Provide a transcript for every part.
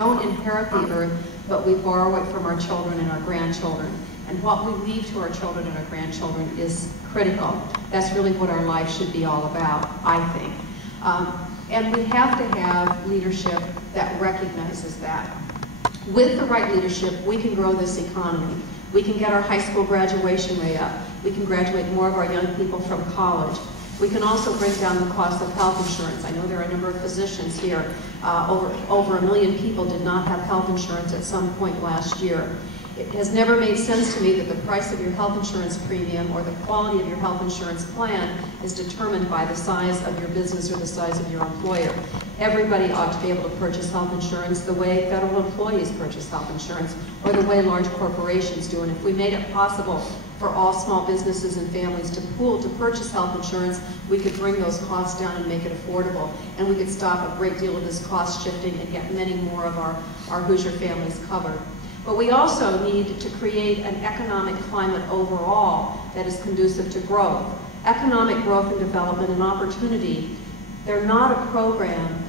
don't inherit the earth, but we borrow it from our children and our grandchildren. And what we leave to our children and our grandchildren is critical. That's really what our life should be all about, I think. And we have to have leadership that recognizes that. With the right leadership, we can grow this economy. We can get our high school graduation rate up. We can graduate more of our young people from college. We can also bring down the cost of health insurance. I know there are a number of physicians here. Over 1 million people did not have health insurance at some point last year. It has never made sense to me that the price of your health insurance premium or the quality of your health insurance plan is determined by the size of your business or the size of your employer. Everybody ought to be able to purchase health insurance the way federal employees purchase health insurance or the way large corporations do. And if we made it possible for all small businesses and families to pool to purchase health insurance, we could bring those costs down and make it affordable. And we could stop a great deal of this cost shifting and get many more of our Hoosier families covered. But we also need to create an economic climate overall that is conducive to growth. Economic growth and development and opportunity, they're not a program,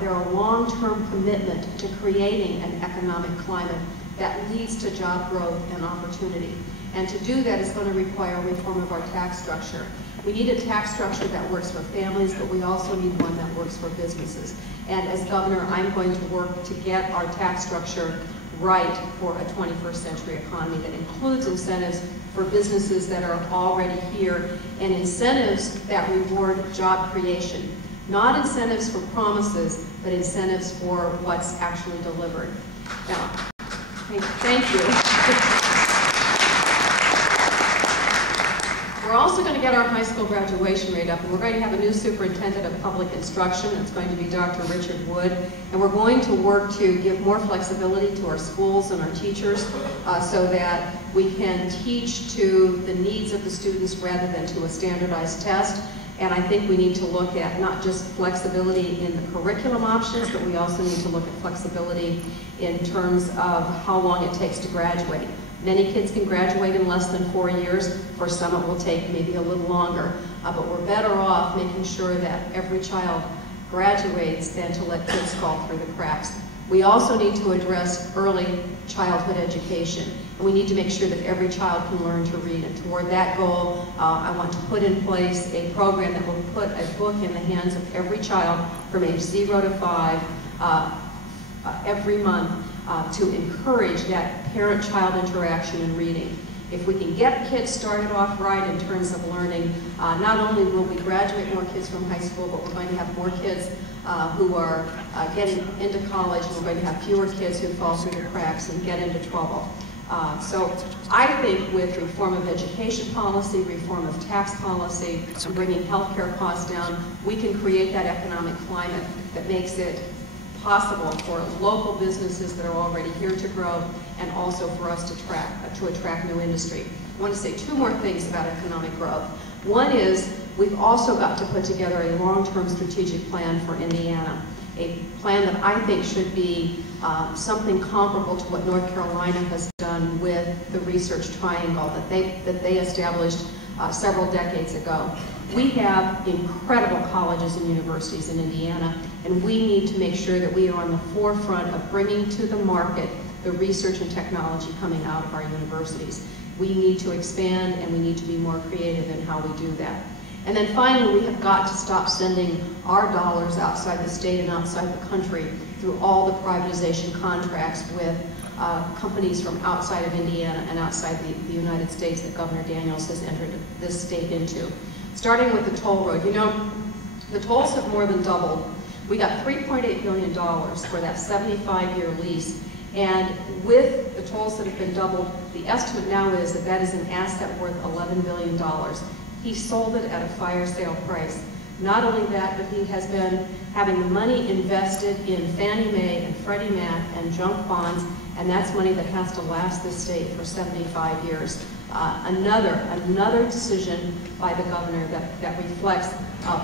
they're a long-term commitment to creating an economic climate that leads to job growth and opportunity. And to do that is going to require reform of our tax structure. We need a tax structure that works for families, but we also need one that works for businesses. And as governor, I'm going to work to get our tax structure right for a 21st century economy that includes incentives for businesses that are already here and incentives that reward job creation. Not incentives for promises, but incentives for what's actually delivered. Now, thank you. We're also going to get our high school graduation rate up, and we're going to have a new superintendent of public instruction. It's going to be Dr. Richard Wood, and we're going to work to give more flexibility to our schools and our teachers so that we can teach to the needs of the students rather than to a standardized test. And I think we need to look at not just flexibility in the curriculum options, but we also need to look at flexibility in terms of how long it takes to graduate. Many kids can graduate in less than 4 years. For some it will take maybe a little longer. But we're better off making sure that every child graduates than to let kids fall through the cracks. We also need to address early childhood education. And we need to make sure that every child can learn to read. And toward that goal, I want to put in place a program that will put a book in the hands of every child from age 0 to 5 every month to encourage that parent-child interaction in reading. If we can get kids started off right in terms of learning, not only will we graduate more kids from high school, but we're going to have more kids who are getting into college, and we're going to have fewer kids who fall through the cracks and get into trouble. So I think with reform of education policy, reform of tax policy, bringing healthcare costs down, we can create that economic climate that makes it possible for local businesses that are already here to grow, and also for us to attract new industry. I want to say 2 more things about economic growth. One is we've also got to put together a long-term strategic plan for Indiana, a plan that I think should be something comparable to what North Carolina has done with the Research Triangle that they established several decades ago. We have incredible colleges and universities in Indiana, and we need to make sure that we are on the forefront of bringing to the market the research and technology coming out of our universities. We need to expand, and we need to be more creative in how we do that. And then finally, we have got to stop sending our dollars outside the state and outside the country through all the privatization contracts with companies from outside of Indiana and outside the United States that Governor Daniels has entered this state into. Starting with the toll road, you know, the tolls have more than doubled. We got $3.8 billion for that 75-year lease. And with the tolls that have been doubled, the estimate now is that that is an asset worth $11 billion. He sold it at a fire sale price. Not only that, but he has been having the money invested in Fannie Mae and Freddie Mac and junk bonds, and that's money that has to last this state for 75 years. Another decision by the governor that reflects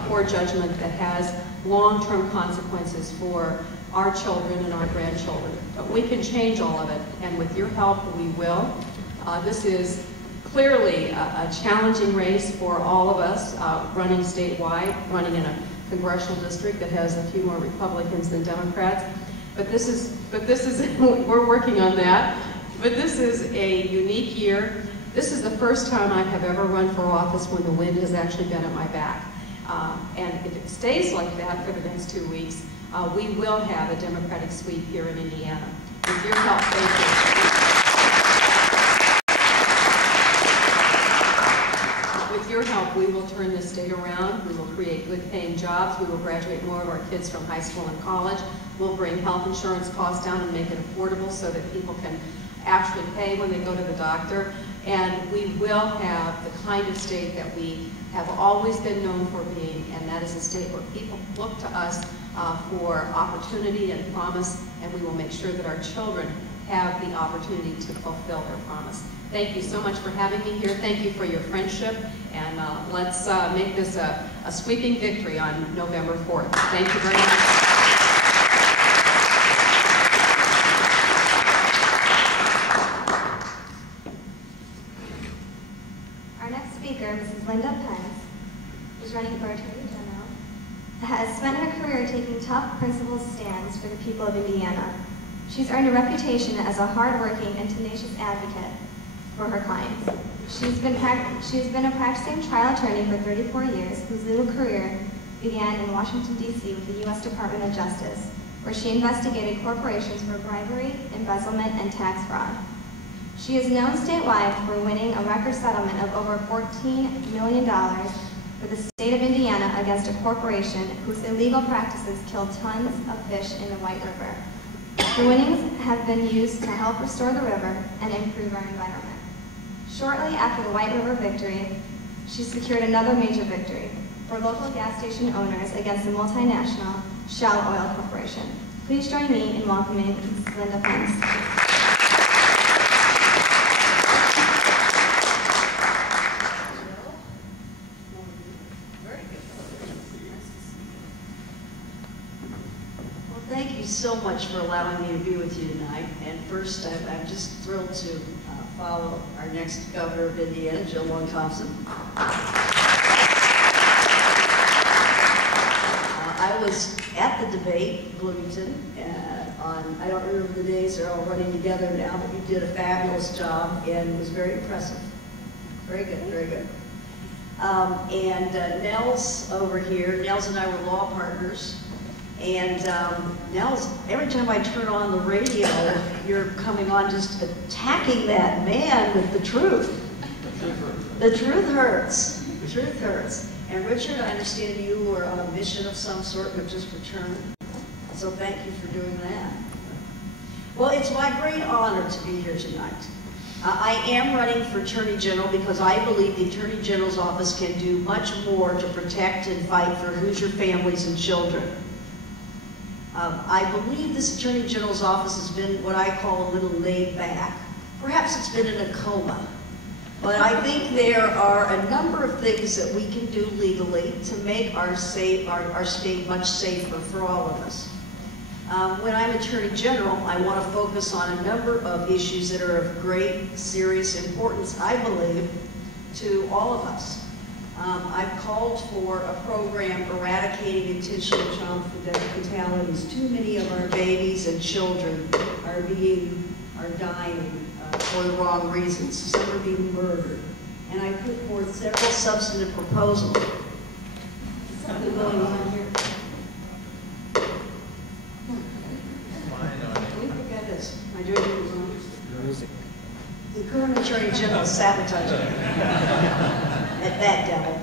poor judgment that has long-term consequences for our children and our grandchildren. But we can change all of it, and with your help, we will. This is clearly a challenging race for all of us running statewide, running in a congressional district that has a few more Republicans than Democrats. but this is we're working on that. But this is a unique year. This is the first time I have ever run for office when the wind has actually been at my back. And if it stays like that for the next 2 weeks, we will have a Democratic sweep here in Indiana. With your help, thank you. With your help, we will turn this state around. We will create good-paying jobs. We will graduate more of our kids from high school and college. We'll bring health insurance costs down and make it affordable so that people can actually pay when they go to the doctor. And we will have the kind of state that we have always been known for being, and that is a state where people look to us for opportunity and promise, and we will make sure that our children have the opportunity to fulfill their promise. Thank you so much for having me here. Thank you for your friendship, and let's make this a sweeping victory on November 4th. Thank you very much. Mrs. Linda Pence, who's running for Attorney General, has spent her career taking tough principled stands for the people of Indiana. She's earned a reputation as a hardworking and tenacious advocate for her clients. She's been a practicing trial attorney for 34 years, whose legal career began in Washington, D.C. with the U.S. Department of Justice, where she investigated corporations for bribery, embezzlement, and tax fraud. She is known statewide for winning a record settlement of over $14 million for the state of Indiana against a corporation whose illegal practices killed tons of fish in the White River. The winnings have been used to help restore the river and improve our environment. Shortly after the White River victory, she secured another major victory for local gas station owners against the multinational Shell Oil Corporation. Please join me in welcoming Ms. Linda Pence. Thank you so much for allowing me to be with you tonight. And first, I'm just thrilled to follow our next governor of Indiana, Jill Long-Thompson. I was at the debate in Bloomington I don't remember the days, they're all running together now, but you did a fabulous job and it was very impressive. Very good, very good. Nels over here, Nels and I were law partners. And Nels, every time I turn on the radio, you're coming on just attacking that man with the truth. The truth hurts. The truth hurts. And Richard, I understand you were on a mission of some sort, but just returned. So thank you for doing that. Well, it's my great honor to be here tonight. I am running for Attorney General because I believe the Attorney General's office can do much more to protect and fight for Hoosier families and children. I believe this Attorney General's office has been what I call a little laid back. Perhaps it's been in a coma. But I think there are a number of things that we can do legally to make our state much safer for all of us. When I'm Attorney General, I want to focus on a number of issues that are of great, serious importance, I believe, to all of us. I've called for a program eradicating intentional child fatalities. Too many of our babies and children are dying for the wrong reasons. Some are being murdered. And I put forth several substantive proposals. Is something going on here? Let me forget this. Am I doing it wrong? Music. The current Attorney General is sabotaging at that devil.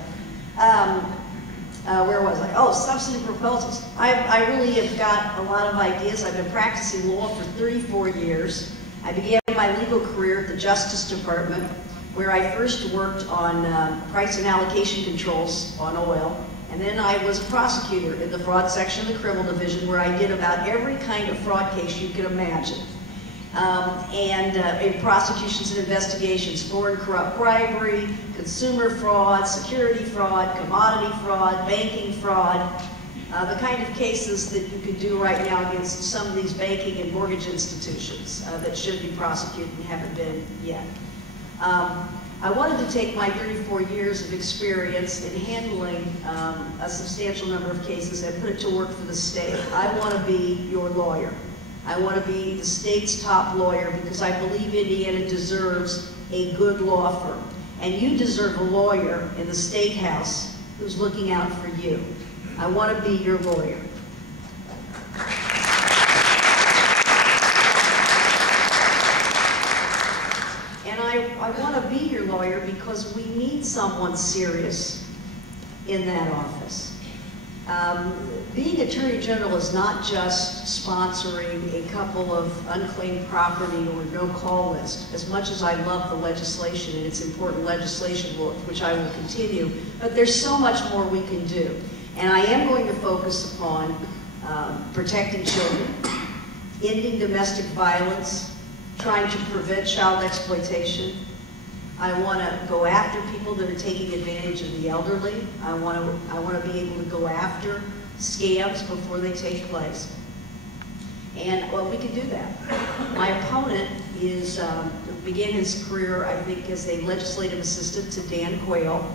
Where was I? Oh, substantive proposals. I really have got a lot of ideas. I've been practicing law for 34 years. I began my legal career at the Justice Department, where I first worked on price and allocation controls on oil. And then I was a prosecutor in the fraud section of the criminal division, where I did about every kind of fraud case you can imagine. In prosecutions and investigations, foreign corrupt bribery, consumer fraud, security fraud, commodity fraud, banking fraud, the kind of cases that you could do right now against some of these banking and mortgage institutions that should be prosecuted and haven't been yet. I wanted to take my 34 years of experience in handling a substantial number of cases and put it to work for the state. I want to be your lawyer. I want to be the state's top lawyer because I believe Indiana deserves a good law firm. And you deserve a lawyer in the State House who's looking out for you. I want to be your lawyer. And I want to be your lawyer because we need someone serious in that office. Being Attorney General is not just sponsoring a couple of unclaimed property or no-call list, as much as I love the legislation and it's important legislation, which I will continue, but there's so much more we can do. And I am going to focus upon protecting children, ending domestic violence, trying to prevent child exploitation. I want to go after people that are taking advantage of the elderly. I want to be able to go after scams before they take place. And, well, we can do that. My opponent began his career, I think, as a legislative assistant to Dan Quayle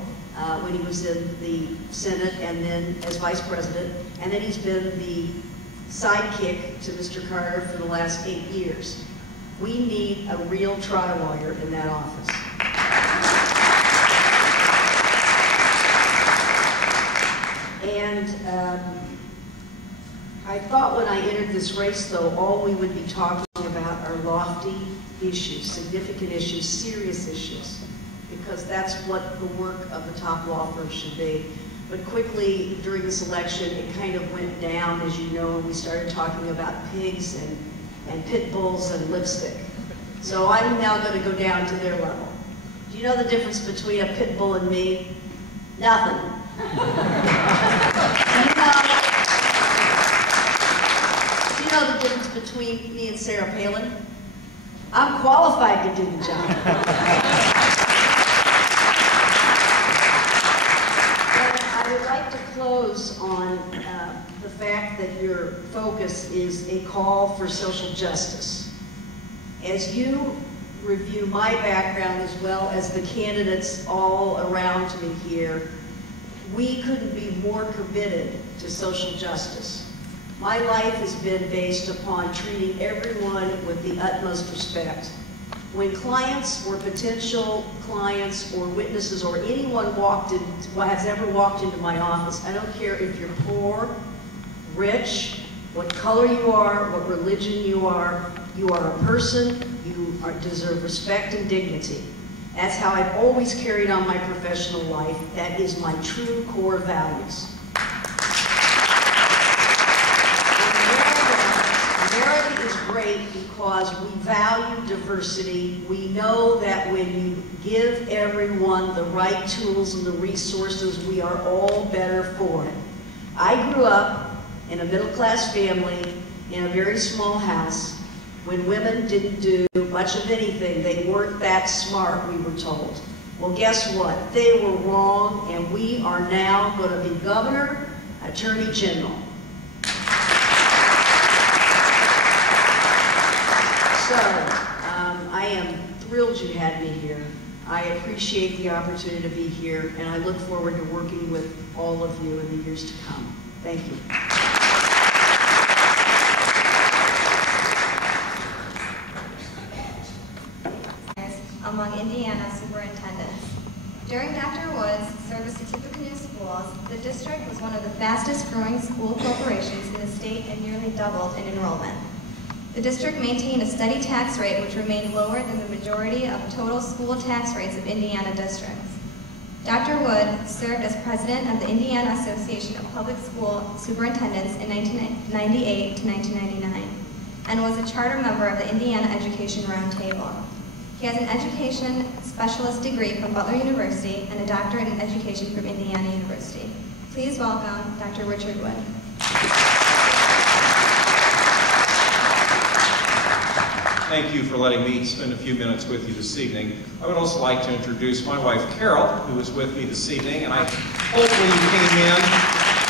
when he was in the Senate and then as vice president. And then he's been the sidekick to Mr. Carter for the last 8 years. We need a real trial lawyer in that office. And I thought when I entered this race, though, all we would be talking about are lofty issues, significant issues, serious issues, because that's what the work of the top law firm should be. But quickly, during this election, it kind of went down, as you know, and we started talking about pigs and pit bulls and lipstick. So I'm now going to go down to their level. Do you know the difference between a pit bull and me? Nothing. Do you know the difference between me and Sarah Palin? I'm qualified to do the job. And I would like to close on the fact that your focus is a call for social justice. As you review my background as well as the candidates all around me here, we couldn't be more committed to social justice. My life has been based upon treating everyone with the utmost respect. When clients or potential clients or witnesses or anyone has ever walked into my office, I don't care if you're poor, rich, what color you are, what religion you are a person, you deserve respect and dignity. That's how I've always carried on my professional life. That is my true core values. America is great because we value diversity. We know that when you give everyone the right tools and the resources, we are all better for it. I grew up in a middle-class family in a very small house. When women didn't do much of anything, they weren't that smart, we were told. Well, guess what? They were wrong, and we are now going to be governor, attorney general. So, I am thrilled you had me here. I appreciate the opportunity to be here, and I look forward to working with all of you in the years to come. Thank you. Among Indiana superintendents. During Dr. Wood's service to Tippecanoe schools, the district was one of the fastest growing school corporations in the state and nearly doubled in enrollment. The district maintained a steady tax rate which remained lower than the majority of total school tax rates of Indiana districts. Dr. Wood served as president of the Indiana Association of Public School Superintendents in 1998 to 1999 and was a charter member of the Indiana Education Roundtable. He has an education specialist degree from Butler University and a doctorate in education from Indiana University. Please welcome Dr. Richard Wood. Thank you for letting me spend a few minutes with you this evening. I would also like to introduce my wife, Carol, who is with me this evening, and hopefully you came in.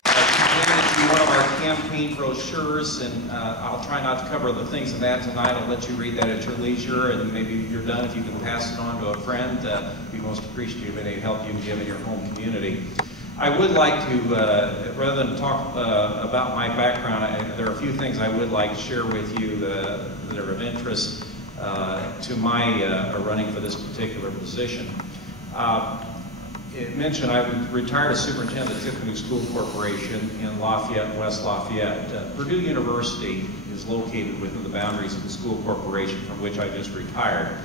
She handed you one of our campaign brochures, and I'll try not to cover the things in that tonight. I'll let you read that at your leisure, and maybe if you're done, if you can pass it on to a friend, be most appreciative, and it'd help you give in your home community. I would like to, rather than talk about my background, there are a few things I would like to share with you that are of interest to my running for this particular position. It mentioned I retired as superintendent at Tiffany School Corporation in Lafayette, West Lafayette. Purdue University is located within the boundaries of the school corporation from which I just retired.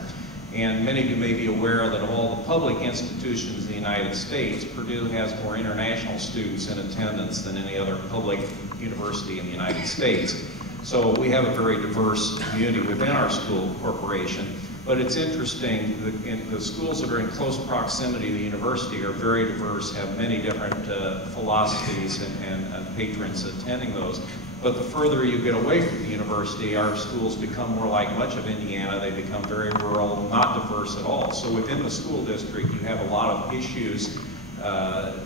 And many of you may be aware that of all the public institutions in the United States, Purdue has more international students in attendance than any other public university in the United States. So we have a very diverse community within our school corporation. But it's interesting, the schools that are in close proximity to the university are very diverse, have many different philosophies and patrons attending those. But the further you get away from the university, our schools become more like much of Indiana. They become very rural, not diverse at all. So within the school district, you have a lot of issues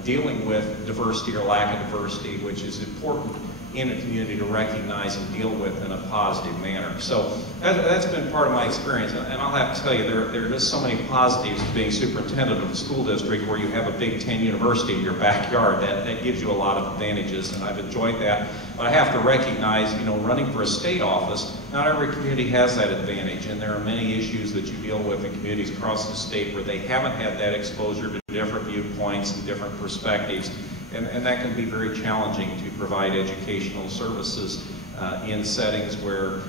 dealing with diversity or lack of diversity, which is important in a community to recognize and deal with in a positive manner. So that's been part of my experience, and I'll have to tell you, there are just so many positives of being superintendent of the school district where you have a Big Ten university in your backyard. That gives you a lot of advantages, and I've enjoyed that. But I have to recognize, you know, running for a state office, not every community has that advantage, and there are many issues that you deal with in communities across the state where they haven't had that exposure to different viewpoints and different perspectives. And that can be very challenging to provide educational services in settings where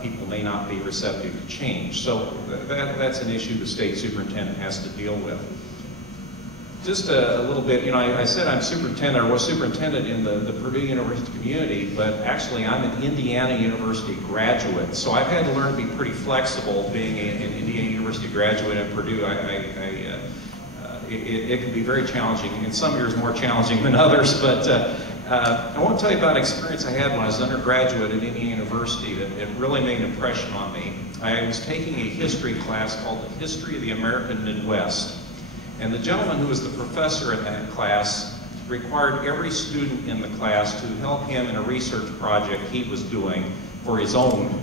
people may not be receptive to change. So that's an issue the state superintendent has to deal with. Just a little bit, you know, I said I'm superintendent, or was superintendent in the Purdue University community, but actually I'm an Indiana University graduate. So I've had to learn to be pretty flexible being an Indiana University graduate at Purdue. It can be very challenging, in some years more challenging than others, but I want to tell you about an experience I had when I was an undergraduate at Indiana University that it really made an impression on me. I was taking a history class called The History of the American Midwest, and the gentleman who was the professor in that class required every student in the class to help him in a research project he was doing for his own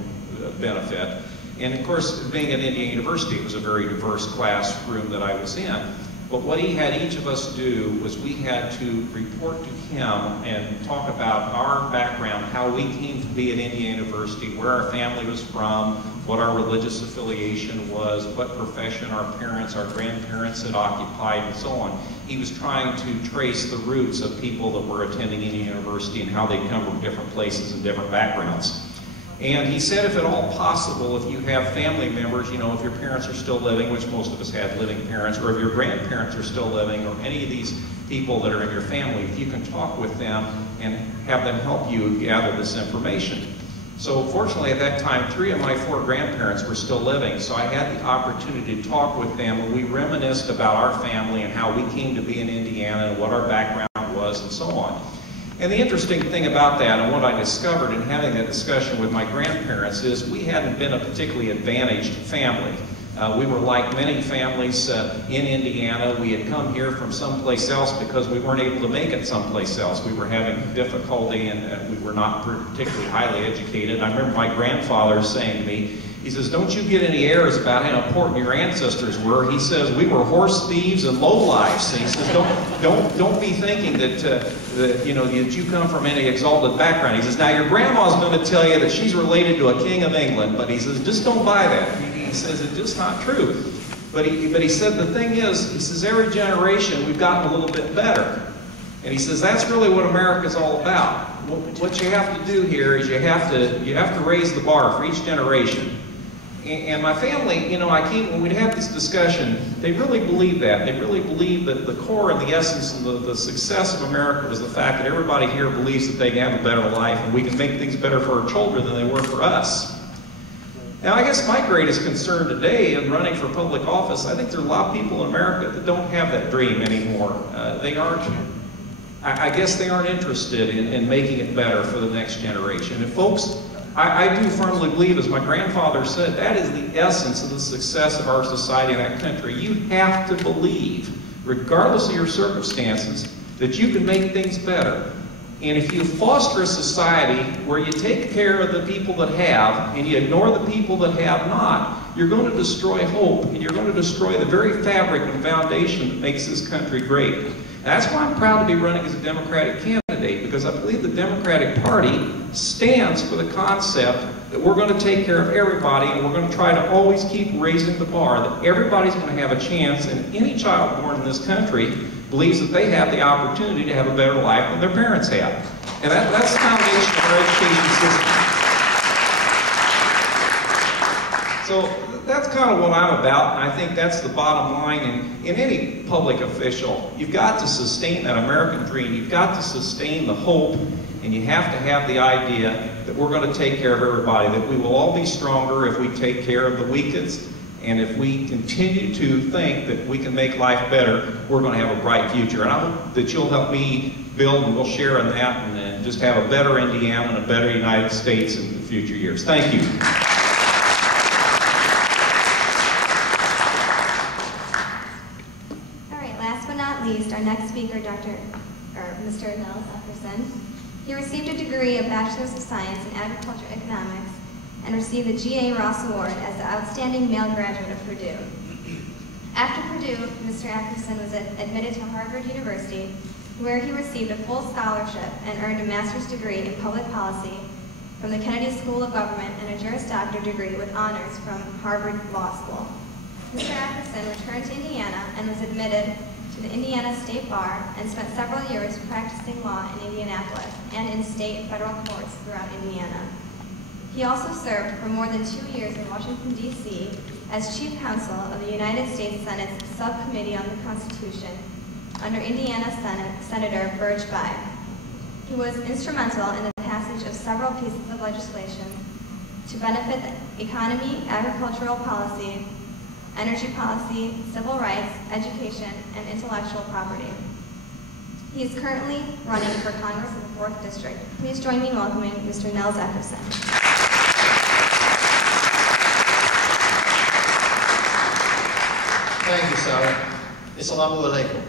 benefit. And of course, being at Indiana University, it was a very diverse classroom that I was in. But what he had each of us do was we had to report to him and talk about our background, how we came to be at Indiana University, where our family was from, what our religious affiliation was, what profession our parents, our grandparents had occupied, and so on. He was trying to trace the roots of people that were attending Indiana University and how they come from different places and different backgrounds. And he said, if at all possible, if you have family members, you know, if your parents are still living, which most of us had living parents, or if your grandparents are still living, or any of these people that are in your family, if you can talk with them and have them help you gather this information. So fortunately at that time, 3 of my 4 grandparents were still living, so I had the opportunity to talk with them, and we reminisced about our family and how we came to be in Indiana and what our background was and so on. And the interesting thing about that, and what I discovered in having that discussion with my grandparents, is we hadn't been a particularly advantaged family. We were like many families in Indiana. We had come here from someplace else because we weren't able to make it someplace else. We were having difficulty, and we were not particularly highly educated. I remember my grandfather saying to me, he says, "Don't you get any airs about how important your ancestors were." He says, "We were horse thieves and lowlifes." And he says, don't be thinking that you know, that you come from any exalted background. He says, "Now your grandma's going to tell you that she's related to a king of England," but he says, "Just don't buy that." He says, "It's just not true." But he said, the thing is, he says, every generation we've gotten a little bit better. And he says, that's really what America's all about. What you have to do here is you have to raise the bar for each generation. And my family, you know, when we'd have this discussion, they really believed that. They really believed that the core and the essence and the success of America was the fact that everybody here believes that they can have a better life and we can make things better for our children than they were for us. Now, I guess my greatest concern today in running for public office, I think there are a lot of people in America that don't have that dream anymore. I guess they aren't interested in making it better for the next generation. And folks, I do firmly believe, as my grandfather said, that is the essence of the success of our society and that country. You have to believe, regardless of your circumstances, that you can make things better. And if you foster a society where you take care of the people that have and you ignore the people that have not, you're going to destroy hope, and you're going to destroy the very fabric and foundation that makes this country great. That's why I'm proud to be running as a Democratic candidate, because I believe the Democratic Party stands for the concept that we're going to take care of everybody, and we're going to try to always keep raising the bar, that everybody's going to have a chance, and any child born in this country believes that they have the opportunity to have a better life than their parents have. And that's the foundation of our education system. So that's kind of what I'm about, and I think that's the bottom line in any public official. You've got to sustain that American dream. You've got to sustain the hope, and you have to have the idea that we're going to take care of everybody, that we will all be stronger if we take care of the weakest, and if we continue to think that we can make life better, we're going to have a bright future. And I hope that you'll help me build, and we'll share in that, and just have a better Indiana and a better United States in the future years. Thank you. Our next speaker, Mr. Nels Epperson. He received a degree of Bachelor's of Science in Agricultural Economics and received the G.A. Ross Award as the Outstanding Male Graduate of Purdue. After Purdue, Mr. Epperson was admitted to Harvard University, where he received a full scholarship and earned a master's degree in public policy from the Kennedy School of Government and a Juris Doctor degree with honors from Harvard Law School. Mr. Epperson returned to Indiana and was admitted to the Indiana State Bar and spent several years practicing law in Indianapolis and in state and federal courts throughout Indiana. He also served for more than 2 years in Washington, D.C. as Chief Counsel of the United States Senate's Subcommittee on the Constitution under Indiana Senator Burge Bibe. He was instrumental in the passage of several pieces of legislation to benefit the economy, agricultural policy, energy policy, civil rights, education, and intellectual property. He is currently running for Congress in the 4th District. Please join me in welcoming Mr. Nels Epperson. Thank you, Sarah. Assalamu alaikum.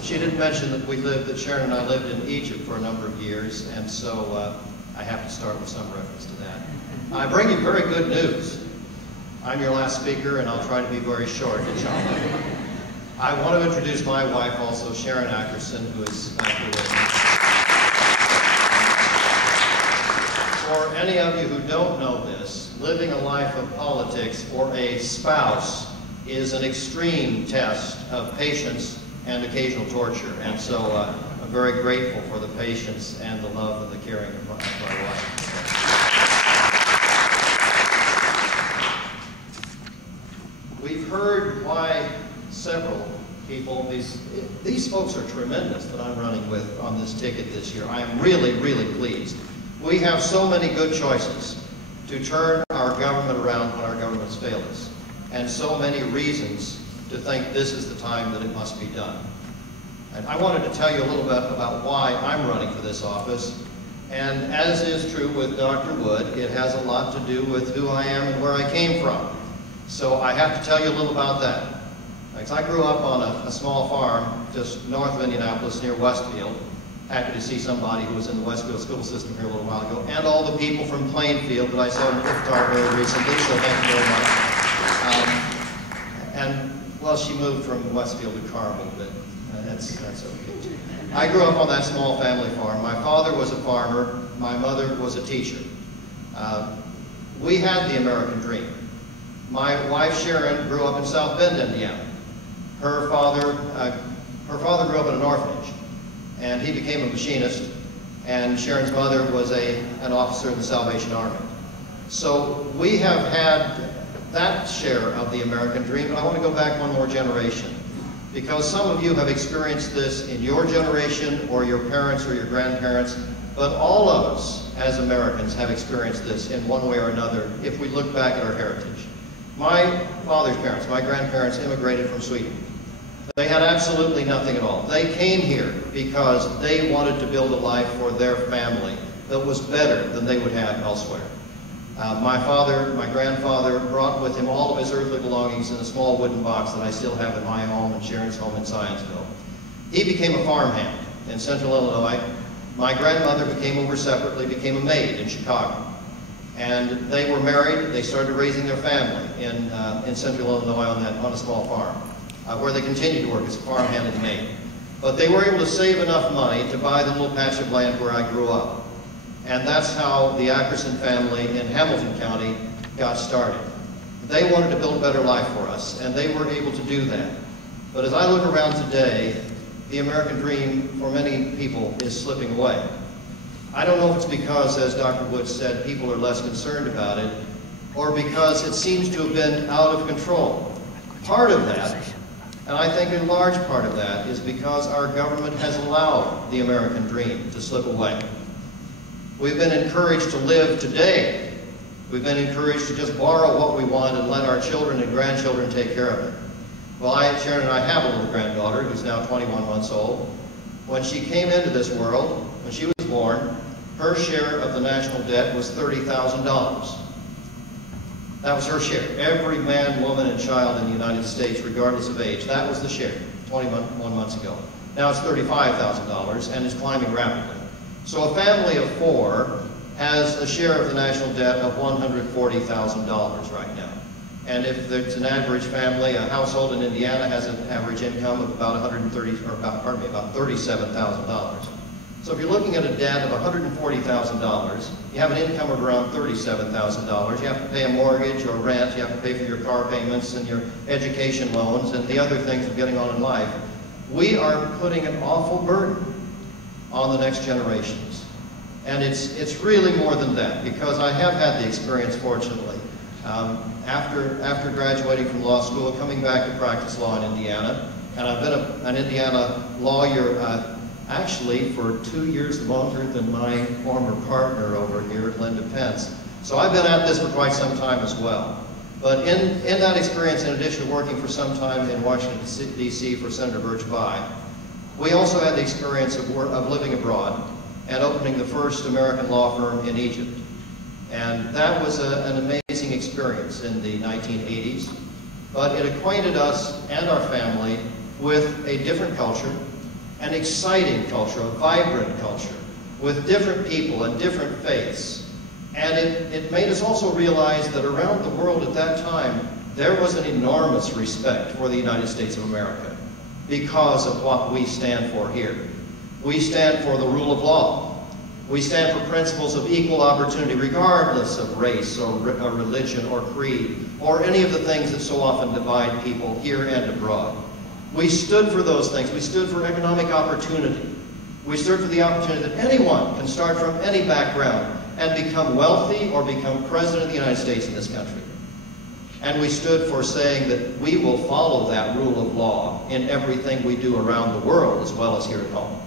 She didn't mention that Sharon and I lived in Egypt for a number of years, and so I have to start with some reference to that. I bring you very good news. I'm your last speaker, and I'll try to be very short, inshallah. I want to introduce my wife also, Sharon Ackerson, who is back here with me. For any of you who don't know this, living a life of politics for a spouse is an extreme test of patience and occasional torture. And so I'm very grateful for the patience and the love and the caring of my wife. We've heard why several people, these folks are tremendous that I'm running with on this ticket this year. I am really, really pleased. We have so many good choices to turn our government around when our government's failed us, and so many reasons to think this is the time that it must be done. And I wanted to tell you a little bit about why I'm running for this office. And as is true with Dr. Wood, it has a lot to do with who I am and where I came from. So I have to tell you a little about that. I grew up on a small farm just north of Indianapolis near Westfield. Happy to see somebody who was in the Westfield school system here a little while ago, and all the people from Plainfield that I saw in Iftar very recently, so thank you very much. Well, she moved from Westfield to Carmel, but that's okay. I grew up on that small family farm. My father was a farmer. My mother was a teacher. We had the American dream. My wife Sharon grew up in South Bend, Indiana. Her father grew up in an orphanage, and he became a machinist. And Sharon's mother was an officer in the Salvation Army. So we have had that share of the American dream, and I want to go back one more generation, because some of you have experienced this in your generation or your parents or your grandparents, but all of us as Americans have experienced this in one way or another if we look back at our heritage. My father's parents, my grandparents, immigrated from Sweden. They had absolutely nothing at all. They came here because they wanted to build a life for their family that was better than they would have elsewhere. My grandfather brought with him all of his earthly belongings in a small wooden box that I still have in my home and Sharon's home in Scienceville. He became a farmhand in central Illinois. My grandmother became a maid in Chicago. And they were married. They started raising their family in central Illinois on a small farm, where they continued to work as a farmhand and maid. But they were able to save enough money to buy the little patch of land where I grew up. And that's how the Ackerson family in Hamilton County got started. They wanted to build a better life for us, and they were able to do that. But as I look around today, the American dream for many people is slipping away. I don't know if it's because, as Dr. Wood said, people are less concerned about it, or because it seems to have been out of control. Part of that, and I think a large part of that, is because our government has allowed the American dream to slip away. We've been encouraged to live today. We've been encouraged to just borrow what we want and let our children and grandchildren take care of it. Well, Sharon and I have a little granddaughter who's now 21 months old. When she came into this world, when she was born, her share of the national debt was $30,000. That was her share. Every man, woman, and child in the United States, regardless of age, that was the share 21 months ago. Now it's $35,000 and is climbing rapidly. So a family of 4 has a share of the national debt of $140,000 right now. And if it's an average family, a household in Indiana has an average income of about about $37,000. So if you're looking at a debt of $140,000, you have an income of around $37,000. You have to pay a mortgage or rent, you have to pay for your car payments and your education loans and the other things of getting on in life. We are putting an awful burden on the next generations. And it's really more than that, because I have had the experience, fortunately, after graduating from law school, coming back to practice law in Indiana, and I've been an Indiana lawyer actually for 2 years longer than my former partner over here, Linda Pence. So I've been at this for quite some time as well. But in that experience, in addition to working for some time in Washington, D.C. for Senator Birch Bayh, we also had the experience of living abroad and opening the first American law firm in Egypt. And that was an amazing experience in the 1980s. But it acquainted us and our family with a different culture, an exciting culture, a vibrant culture, with different people and different faiths. And it made us also realize that around the world at that time, there was an enormous respect for the United States of America because of what we stand for here. We stand for the rule of law. We stand for principles of equal opportunity, regardless of race or religion or creed, or any of the things that so often divide people here and abroad. We stood for those things. We stood for economic opportunity. We stood for the opportunity that anyone can start from any background and become wealthy or become president of the United States in this country. And we stood for saying that we will follow that rule of law in everything we do around the world as well as here at home.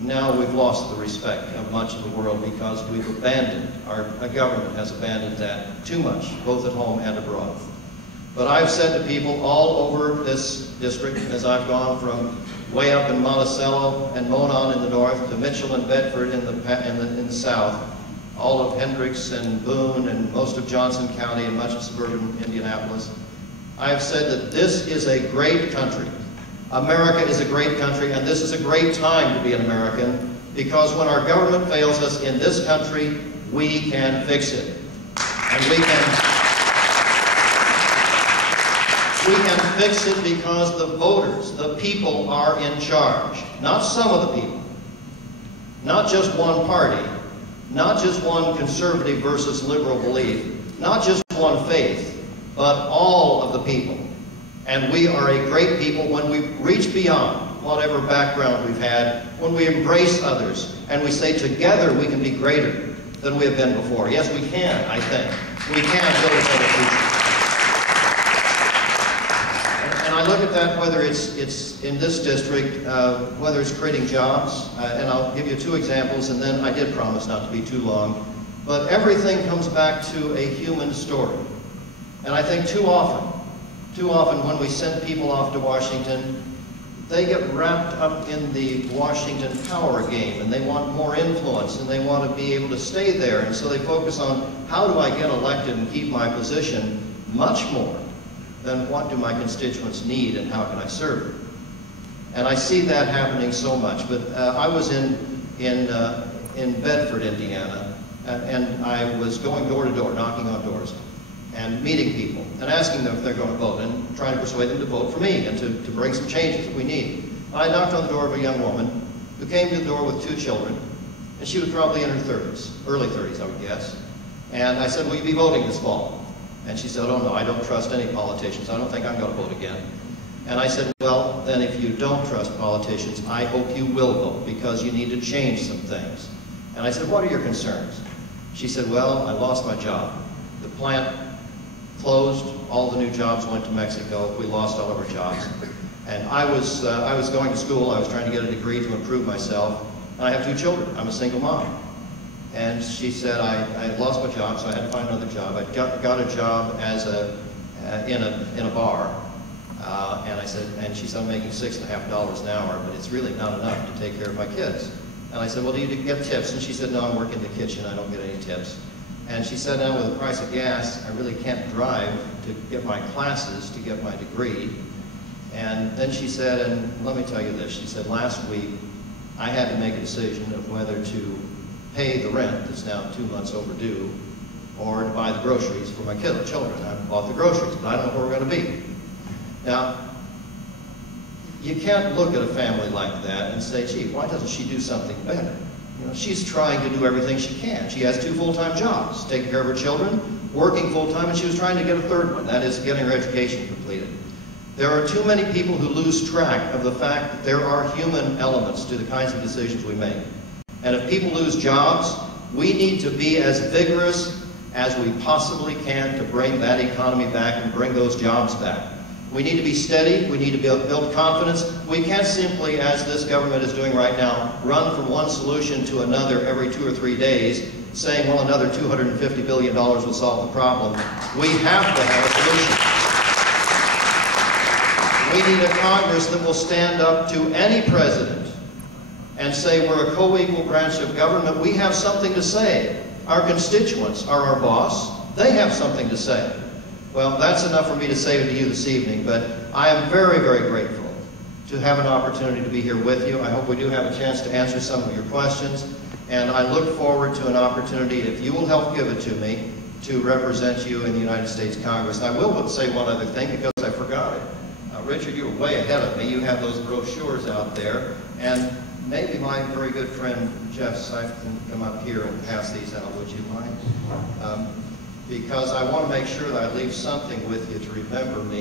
Now we've lost the respect of much of the world because we've abandoned, our government has abandoned that too much, both at home and abroad. But I've said to people all over this district, as I've gone from way up in Monticello and Monon in the north to Mitchell and Bedford in the south, all of Hendricks and Boone and most of Johnson County and much of suburban Indianapolis, I have said that this is a great country. America is a great country, and this is a great time to be an American, because when our government fails us in this country, we can fix it. And we can fix it because the voters, the people, are in charge. Not some of the people. Not just one party. Not just one conservative versus liberal belief. Not just one faith, but all of the people. And we are a great people when we reach beyond whatever background we've had, when we embrace others, and we say together we can be greater than we have been before. Yes, we can, I think. We can build a better future. And I look at that, whether it's in this district, whether it's creating jobs, and I'll give you 2 examples, and then I did promise not to be too long, but everything comes back to a human story. And I think too often when we send people off to Washington, they get wrapped up in the Washington power game, and they want more influence, and they want to be able to stay there, and so they focus on how do I get elected and keep my position much more than what do my constituents need and how can I serve them. And I see that happening so much. But I was in Bedford, Indiana, and I was going door to door, knocking on doors, and meeting people, and asking them if they're going to vote, and trying to persuade them to vote for me, and to bring some changes that we need. I knocked on the door of a young woman who came to the door with 2 children, and she was probably in her 30s, early 30s, I would guess. And I said, will you be voting this fall? And she said, oh no, I don't trust any politicians. I don't think I'm going to vote again. And I said, well, then if you don't trust politicians, I hope you will vote, because you need to change some things. And I said, what are your concerns? She said, well, I lost my job. The plant closed, all the new jobs went to Mexico, we lost all of our jobs. And I was going to school, I was trying to get a degree to improve myself, and I have 2 children, I'm a single mom. And she said, I had lost my job, so I had to find another job. I got a job as in a bar, and she said, I'm making $6.50 an hour, but it's really not enough to take care of my kids. And I said, well, do you get tips? And she said, no, I'm working in the kitchen, I don't get any tips. And she said, now with the price of gas, I really can't drive to get my classes, to get my degree. And then she said, and let me tell you this, she said, last week, I had to make a decision of whether to pay the rent that's now 2 months overdue, or to buy the groceries for my children. I bought the groceries, but I don't know where we're going to be. Now, you can't look at a family like that and say, gee, why doesn't she do something better? You know, she's trying to do everything she can. She has 2 full-time jobs, taking care of her children, working full-time, and she was trying to get a 3rd one, that is getting her education completed. There are too many people who lose track of the fact that there are human elements to the kinds of decisions we make. And if people lose jobs, we need to be as vigorous as we possibly can to bring that economy back and bring those jobs back. We need to be steady, we need to build confidence. We can't simply, as this government is doing right now, run from one solution to another every 2 or 3 days, saying, well, another $250 billion will solve the problem. We have to have a solution. We need a Congress that will stand up to any president and say we're a co-equal branch of government. We have something to say. Our constituents are our boss. They have something to say. Well, that's enough for me to say to you this evening, but I am very, very grateful to have an opportunity to be here with you. I hope we do have a chance to answer some of your questions, and I look forward to an opportunity, if you will help give it to me, to represent you in the United States Congress. And I will say one other thing, because I forgot it. Richard, you were way ahead of me. You have those brochures out there, and maybe my very good friend Jeff Seif can come up here and pass these out, would you mind? Because I want to make sure that I leave something with you to remember me.